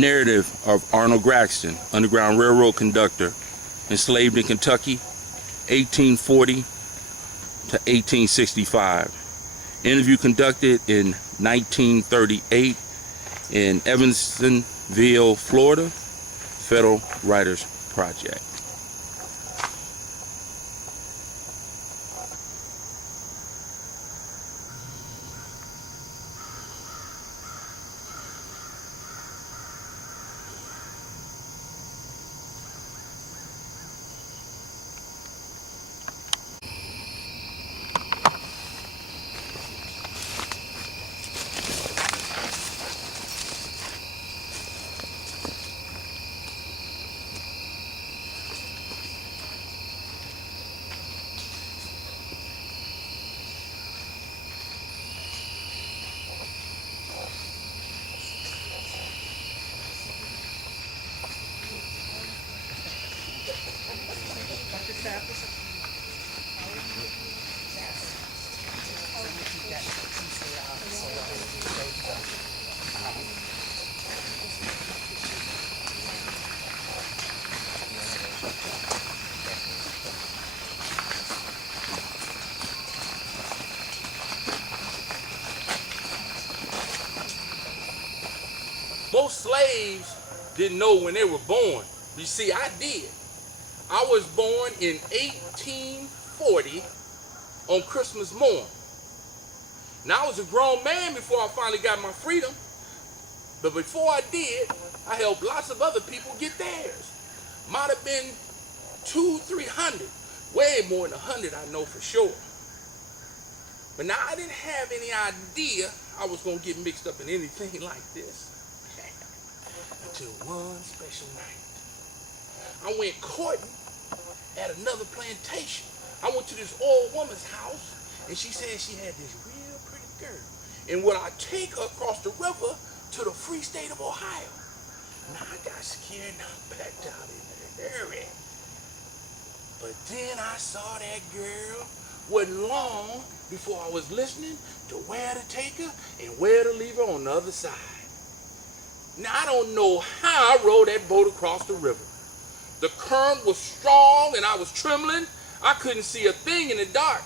narrative of Arnold Braxton, Underground Railroad conductor, enslaved in Kentucky, 1840 to 1865. Interview conducted in 1938 in Evansville, Florida, Federal Writers Project. Most slaves didn't know when they were born. You see, I did. I was born in 1840 on Christmas morn. Now, I was a grown man before I finally got my freedom. But before I did, I helped lots of other people get theirs. Might have been 200-300, way more than 100, I know for sure. But now, I didn't have any idea I was going to get mixed up in anything like this. Until one special night, I went courting at another plantation. I went to this old woman's house, and she said she had this real pretty girl, and would I take her across the river to the free state of Ohio. Now I got scared and I backed out in a hurry. But then I saw that girl. Wasn't long before I was listening to where to take her and where to leave her on the other side. Now, I don't know how I rowed that boat across the river. The current was strong and I was trembling. I couldn't see a thing in the dark.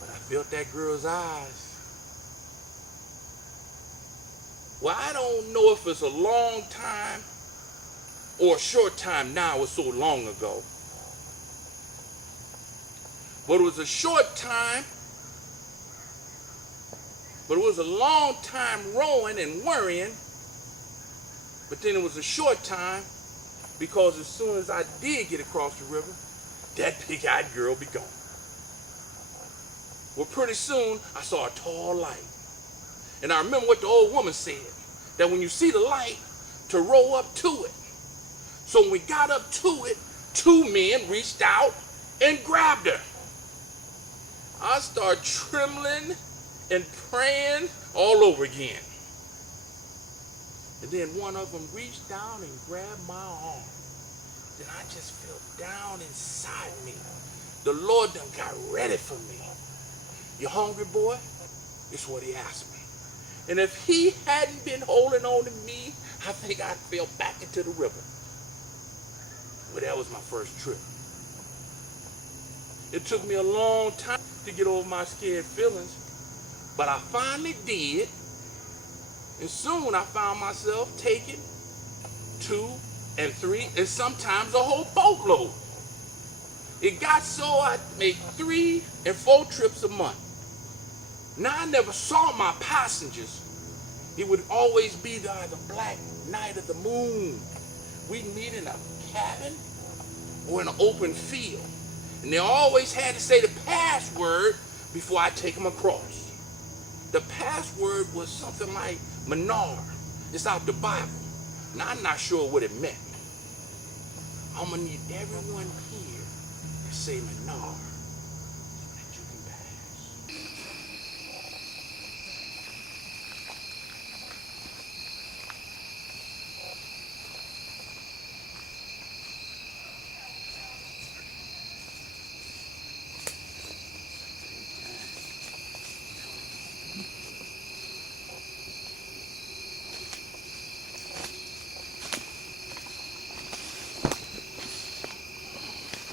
But I felt that girl's eyes. Well, I don't know if it's a long time or a short time now. It's so long ago. But it was a short time. But it was a long time rowing and worrying. But then it was a short time, because as soon as I did get across the river, that big-eyed girl be gone. Well, pretty soon, I saw a tall light. And I remember what the old woman said, that when you see the light, to row up to it. So when we got up to it, two men reached out and grabbed her. I started trembling and praying all over again. And then one of them reached down and grabbed my arm. Then I just felt down inside me. The Lord done got ready for me. You hungry, boy? It's what he asked me. And if he hadn't been holding on to me, I think I fell back into the river. Well, that was my first trip. It took me a long time to get over my scared feelings, but I finally did. And soon I found myself taking 2 and 3 and sometimes a whole boatload. It got so I'd make 3 and 4 trips a month. Now I never saw my passengers. It would always be the black night of the moon. We'd meet in a cabin or in an open field. And they always had to say the password before I take them across. The password was something like Menard. It's out the Bible. Now, I'm not sure what it meant. I'm going to need everyone here to say Menard.